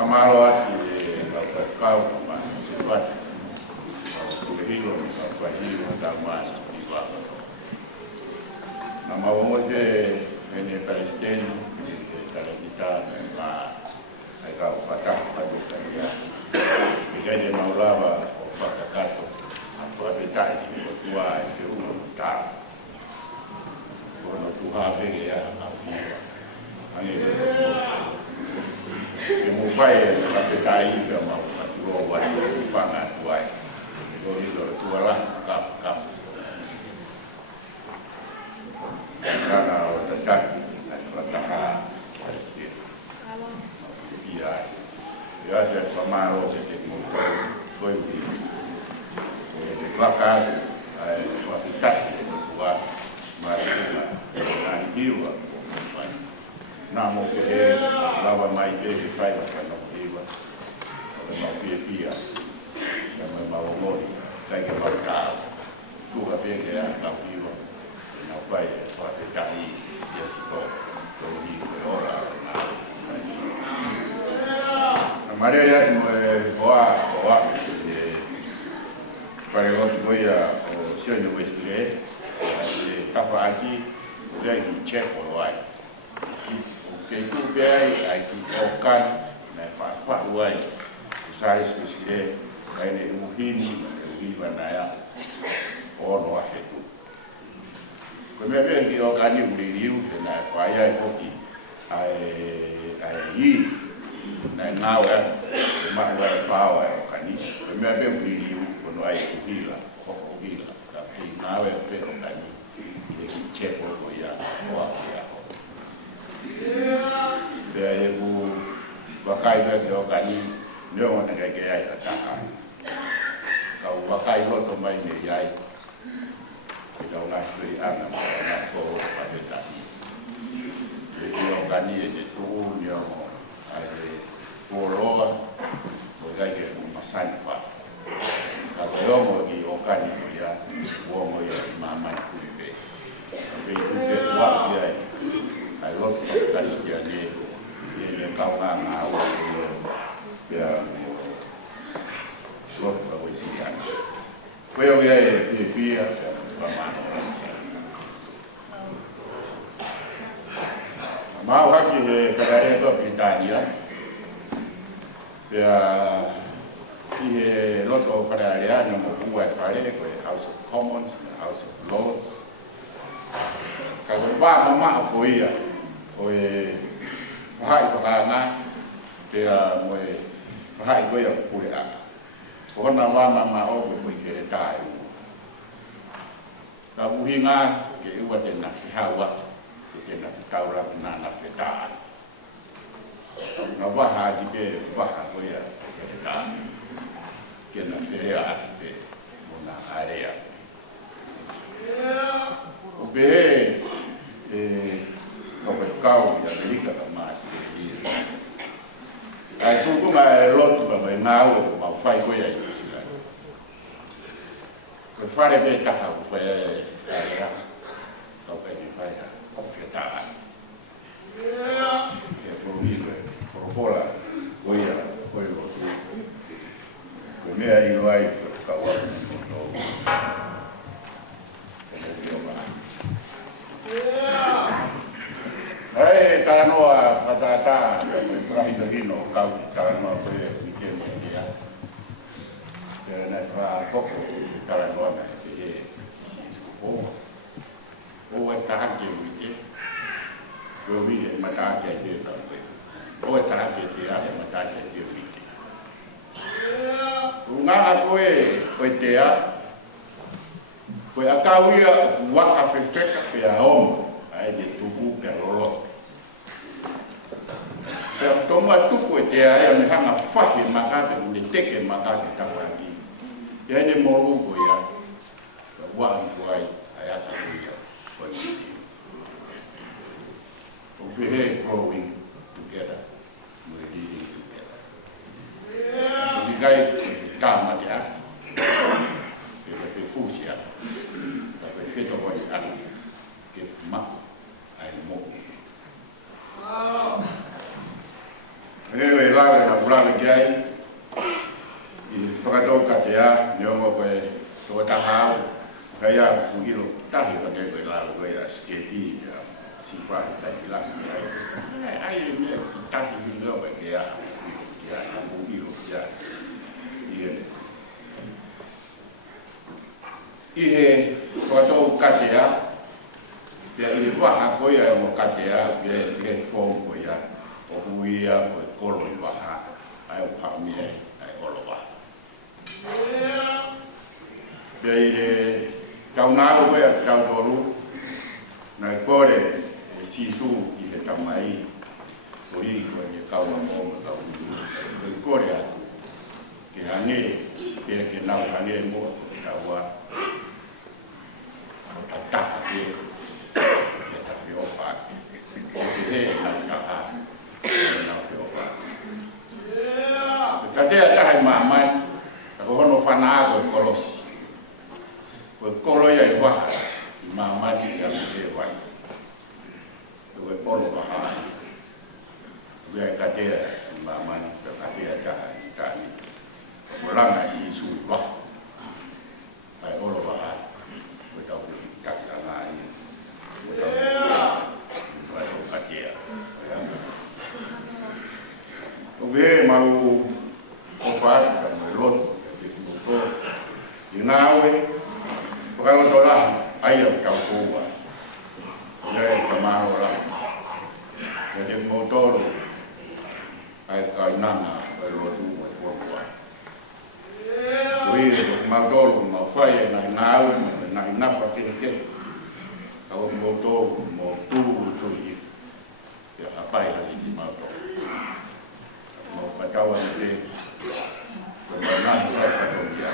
Amaro ati kau kama sebat kuhilo kwa hiyo zamani kwa na mawote ene Palestina ni talakita na aika kupata ya bigaje maulaba kupata kato hapo bitaji kwa hiyo ta kwa tuha bege ya afia Mufai kapitai kama watu wanapanga tuai ndio tuala kap kana watataki wataka Palestina ya kama rote kwa wakazi wakitaki kwa maana na hiyo na moke lawa mai de fai kana hiwa na pia kama maomori tanga marka tu apenge ya hiwa na fai kwa kai ya siko kwa ora na maria ni boa para lo voy a sio ni westre kapa aqui dai checo vai que tu bem aqui okan na fa uai sai spesial ai ni muhini banaya ono ahetu como é bem que okan ni uriu na fa ya hoki ai na ngawa ma wa pa wa okani como é bem uriu kono ai uhila tapi ngawa pe okani checo ya wa ya bu bakai ga ke okani ndio wana ga ke ai ataka kau bakai lo to mai ne yai kita ulah sui ana na ko patati ye okani ye tu ndio ai polo ko ga ke masani pa kalau mo di okani ya wo mo ya mama ku be be wa ya ai lo Kristiani ye kau nganga wa ya lo pa wisikan ko yo ya pia mau haki kadare to Britania ya lo to kadare ana mo buat pare ko House of Commons House of Lords kalau mama apa ya oi hai pakana dia moi hai ko ya pure a ko na mama o ko kere tai ka buhinga ke uwa de na hawa ke na taura na feta na baha di be baha ko ya kere tai ke na feria be na area be no kau ya Amerika kama asili ai tu kuma lotu kama ngao ma fai ko ya sila ko fare be ta ha ko ya ko pe ni fai ha ko ta ya ko ni ko bola ko ya ko lo tu ko me ai lo ai ka wa no Hey, karanoa patata, rahino kau karanoa boleh bikin dia. Kerana pokok karanoa dia oh tahan dia bikin. Kau mata dia tapi. Tahan dia ada mata dia bikin. Ungang aku dia. Kau akau ia wakaf efek ya home. Ai de tubu perolo pero toma tuku te ai me hanga fahi makate ni teke makate tawaki ya ni morugo ya wa ngwai ayata ya oni we growing together we leading together we guys kama dia ke fusia tapi fito ko ya ke ma ai mo Ewe lawe na wala gai I whakatau katea neongo koe tō tahau kaya kuhiro tahi o te koe lalo koe a sketi si whahi tai lahi ai le mea tahi hi leo koe kea kia a kuhiro kia iene I he whakatau katea pia I waha koe a mo katea pia he whong koe a o huia koe kolo I waha ai o pāmia ai olo waha pia I he taunaro koe a tautoru nai kore e sisu I he tamai o I koe ke kaua mōma kau koe kore atu ke hane pia ke nau hane mua koe taua o tataka ke ke tahi opa o ke he nau taha nau ke opa ka tea tahai mamai ka hono whanaa koe kolosi koe kolo ia I waha I mamai I ame te wai koe polo waha koe ka tea I mamai ka tea tahai tahai ko langa I isu I waha ai olo waha koe tau ki kaka ngai koe tau ki ka tea koe mau opa ka mai loto ka te kumoto I ngāwe whakalotola ai au tau koua ngai ka maro la ka te kumoto ai ka nanga ai lotu ai kuakua koe mau tolu mau whai nai ngāwe nai napa ke ke ka o kumoto mo tūru tui ia hapai hali ki mau tolu mau patawa I te koe nai whai patoria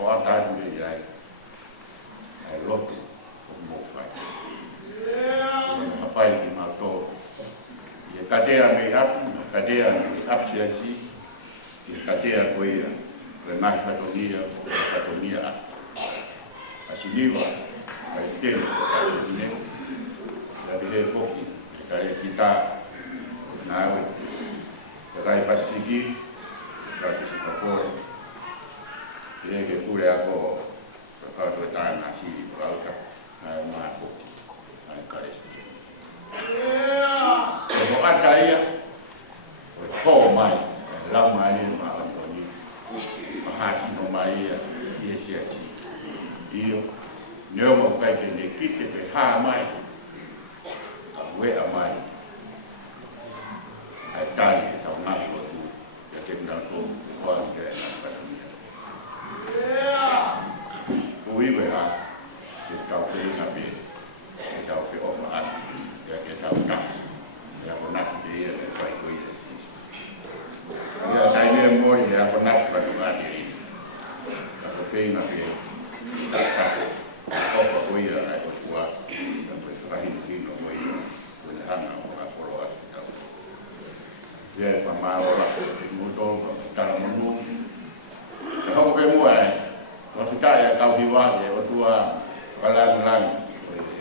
o atatu me ai ai lotu o mo whai hapai ki mau tolu ia katea me atu katea me apsiasi ia katea koe ia koe nai patonia asiliwa kai stelo kai ne la de foki kai kita nawe kai pastiki kai se kapor ia ke pure ako ka to tai na si alka ai ma foki ai kai stelo ko ataia ko mai la mai ma antoni hasi no mai ia si io neo mo kai ke ne kite pe ha mai ka we a mai ai tali ta mai o tu ya ke na to ko ke na pa ni ko we ha ke ka pe na be ke ka pe o ma ya ke ta ka ya ko na ke ya le pai ko ya si ya sai ne mo ya ko na pa tu ga ni ka ko pe na be Opa koia ai o tua Napa whakahino kino mo ia Kone hanga o a koro atu tau Ia e whamāora Te muto, whakitara monu Ka hoko pe mua ai Whakitai a tau hiwa e o tua Whalangu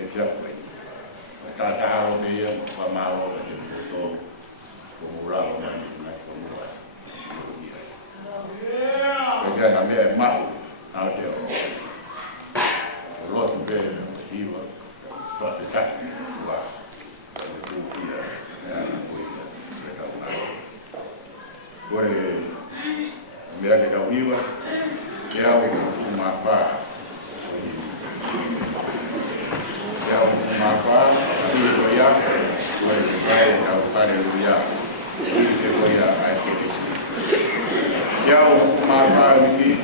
E whiakwe Tātaha o te ia Whamāora te muto Ko murao nani Nai ko mua Ia Ia ha mea e mahu Nau te o lotu be hiwa pa te taki wa te tukia na kuia te tau nā kore mea ke tau hiwa ke au kumawha ke au kumawha ki ko ia kore ke kai tau kare uia ke ko ia ai ke ke au kumawha wiki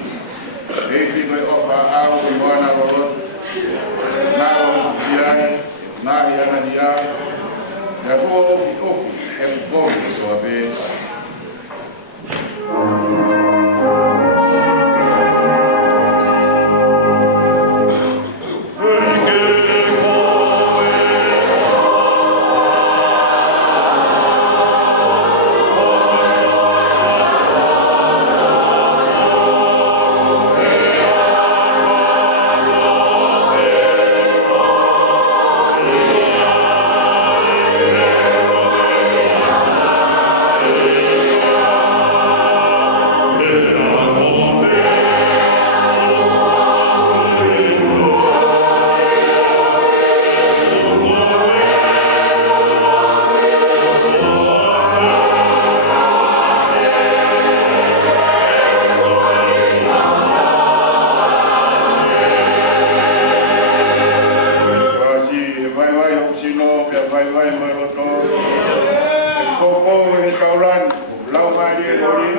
e ki koe opa au I wana rolotu Nao diai, nari ana diai, e kua ofi, e kukori kua vesa. mo he kaulan, lau mai e ori,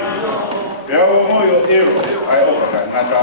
pea o mo yo ero, ai o ka ngata.